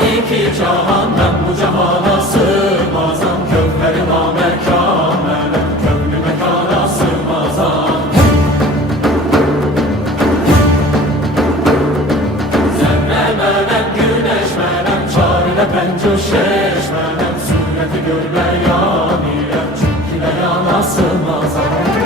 iki cahan ben bu cahana sığmazam. Kövheri namekamele kövlü mekana sığmazam. Zerre menem güneş menem çarine pencuşeş menem. Sureti görle yanire çünkü yana sığmazam.